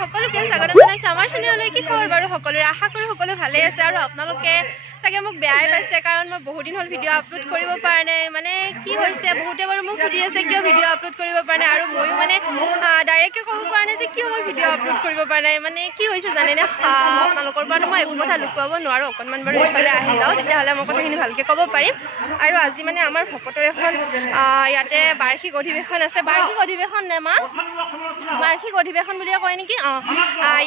সকলোকে স্বাগতম জনাইছো আমাৰ চেনেললৈ। কি খবৰ বাৰু সকলোৰে? আশা কৰোঁ সকলো ভালে আছে আৰু আপোনালোকে চাগে মোক বেয়াই পাইছে কাৰণ মই বহুত দিন হ'ল ভিডিঅ' আপলোড কৰিব পৰা নাই। মানে কি হৈছে, বহুতে বাৰু মোক সুধি আছে কিয় ভিডিঅ' আপলোড কৰিব পৰা নাই, আৰু ময়ো মানে ডাইৰেক্টকৈ ক'ব পৰা নাই যে কিয় মই ভিডিঅ' আপলোড কৰিব পৰা নাই। মানে কি হৈছে জানেনে, আপোনালোকৰ পৰা মই একো কথা লুকুৱাব নোৱাৰোঁ। অকণমান বাৰু এইফালে আহি যাওঁ, তেতিয়াহ'লে মই কথাখিনি ভালকৈ ক'ব পাৰিম। আৰু আজি মানে আমাৰ ভকতৰ এখন ইয়াতে বাৰ্ষিক অধিৱেশন আছে। বাৰ্ষিক অধিৱেশন নে মা? বাৰ্ষিক অধিৱেশন বুলিয়ে কয় নেকি?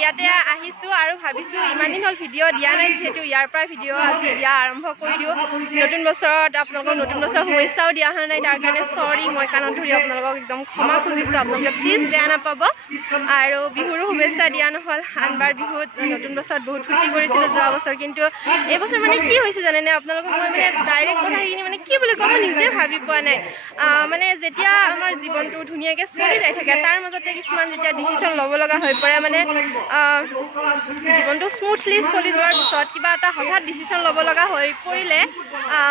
ইয়াতে আহিছোঁ আৰু ভাবিছোঁ ইমান দিন হ'ল ভিডিঅ' দিয়া নাই, যিহেতু ইয়াৰ পৰা ভিডিঅ' আজি দিয়া আৰম্ভ কৰি দিওঁ। নতুন বছৰত আপোনালোকক নতুন বছৰৰ শুভেচ্ছাও দিয়া হোৱা নাই, তাৰ কাৰণে চৰি, মই কাণত ধৰি আপোনালোকক একদম ক্ষমা খুজিছোঁ। আপোনালোকে প্লিজ বেয়া নাপাব। আৰু বিহুৰো শুভেচ্ছা দিয়া নহ'ল। আনবাৰ বিহুত নতুন বছৰত বহুত ফূৰ্তি কৰিছিলোঁ যোৱা বছৰ, কিন্তু এইবছৰ মানে কি হৈছে জানেনে, আপোনালোকক মই মানে ডাইৰেক্ট কথাখিনি মানে কি বুলি ক'ব নিজে ভাবি পোৱা নাই। মানে যেতিয়া আমাৰ জীৱনটো ধুনীয়াকৈ চলি যাই থাকে, তাৰ মাজতে কিছুমান যেতিয়া ডিচিশ্যন ল'ব লগা হৈ পৰে, মানে জীৱনটো স্মুথলি চলি যোৱাৰ পিছত কিবা এটা হঠাৎ ডিচিশ্যন ল'ব লগা হৈ পৰিলে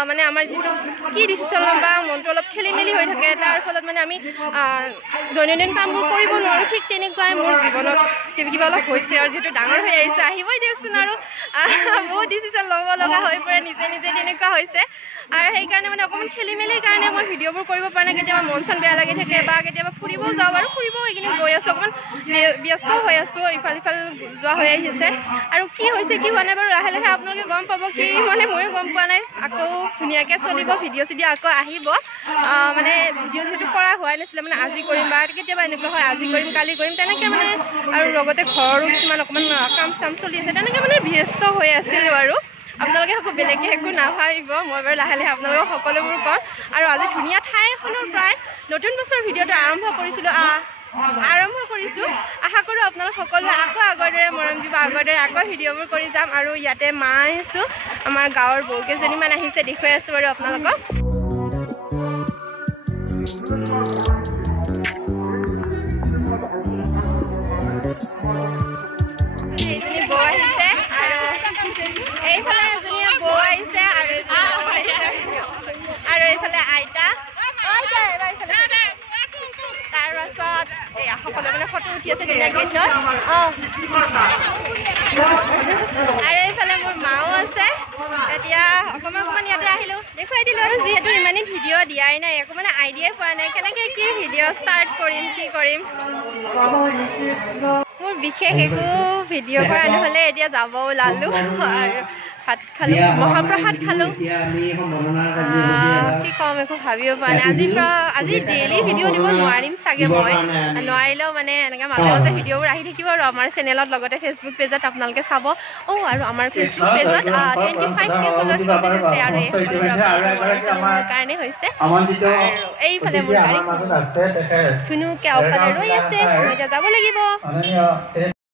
মানে আমাৰ যিটো কি ডিচিশ্যন ল'ম বা মনটো অলপ খেলি মেলি হৈ থাকে, তাৰ ফলত মানে আমি দৈনন্দিন কামবোৰ কৰিব নোৱাৰোঁ। ঠিক তেনেকুৱাই মোৰ জীৱনত কিবা অলপ হৈছে, আৰু যিহেতু ডাঙৰ হৈ আহিছে, আহিবই দিয়কচোন, আৰু বহুত ডিচিশ্যন ল'ব লগা হৈ পৰে নিজে নিজে, তেনেকুৱা হৈছে। আৰু সেইকাৰণে মানে অকণমান খেলি মেলিৰ কাৰণে মই ভিডিঅ'বোৰ কৰিব পৰা নাই। কেতিয়াবা মন চন বেয়া লাগি থাকে, বা কেতিয়াবা ফুৰিবও যাওঁ, আৰু ফুৰিবও এইখিনি গৈ আছোঁ, অকণমান ব্যস্ত হৈ আছোঁ, ইফাল সিফাল যোৱা হৈ আহিছে। আৰু কি হৈছে কি হোৱা নাই বাৰু লাহে লাহে আপোনালোকে গম পাব। কি মানে ময়ো গম পোৱা নাই। আকৌ ধুনীয়াকৈ চলিব, ভিডিঅ' চিডিঅ' আকৌ আহিব। মানে ভিডিঅ' যিহেতু কৰা হোৱাই নাছিলে, মানে আজি কৰিম, বা কেতিয়াবা এনেকুৱা হয় আজি কৰিম কালি কৰিম তেনেকৈ মানে, আৰু লগতে ঘৰৰো কিছুমান অকণমান কাম চাম চলি আছে, তেনেকৈ মানে ব্যস্ত হৈ আছিলোঁ। আৰু আপোনালোকে আকৌ বেলেগকৈ একো নাভাবিব, মই বাৰু লাহে লাহে আপোনালোকক সকলোবোৰ ক'ম। আৰু আজি ধুনীয়া ঠাই এখনৰ পৰাই নতুন বছৰৰ ভিডিঅ'টো আৰম্ভ কৰিছোঁ। আশা কৰোঁ আপোনালোক সকলোৱে আকৌ আগৰ দৰে মৰম দিব, আগৰ দৰে আকৌ ভিডিঅ'বোৰ কৰি যাম। আৰু ইয়াতে মা আহিছোঁ, আমাৰ গাঁৱৰ বৌকেইজনীমান আহিছে, দেখুৱাই আছোঁ বাৰু আপোনালোকক। এইজনী বৌ আহিছে, আৰু এইফালে এজনী বৌ আহিছে, আৰু এইফালে আইতা। তাৰপাছত এয়া সকলোৱে মানে ফটো উঠি আছে ধুনীয়া গেটত। আৰু এইফালে মোৰ মাও আছে। এতিয়া অকণমান ইয়াতে আহিলোঁ, দেখুৱাই দিলোঁ। আৰু যিহেতু ইমানেই ভিডিঅ' দিয়াই নাই, একো মানে আইডিয়াই পোৱা নাই কেনেকৈ কি ভিডিঅ' ষ্টাৰ্ট কৰিম, কি কৰিম। মোৰ বিশেষ একো ভিডিঅ' কৰা নহ'লে এতিয়া যাব ওলালোঁ, আৰু ভাত খালোঁ, মহাপ্ৰসাদ খালোঁ। কি ক'ম একো ভাবিব পৰা নাই। আজি ডেইলি ভিডিঅ' দিব নোৱাৰিম চাগে, মই নোৱাৰিলেও মানে এনেকৈ মাজে মাজে ভিডিঅ'বোৰ আহি থাকিব। আৰু আমাৰ চেনেলত লগতে ফেচবুক পেজত আপোনালোকে চাব। আৰু আমাৰ ফেচবুক পেজত 25K ফলোৱাৰ্ছ কমপ্লিট হৈছে, আৰু এই সকলোবোৰ আপোনালোকৰ মোৰ কাৰণে হৈছে। আৰু এইফালে মোৰ গাড়ী ধুনুকে অকলে ৰৈ আছে, মই এতিয়া যাব লাগিব।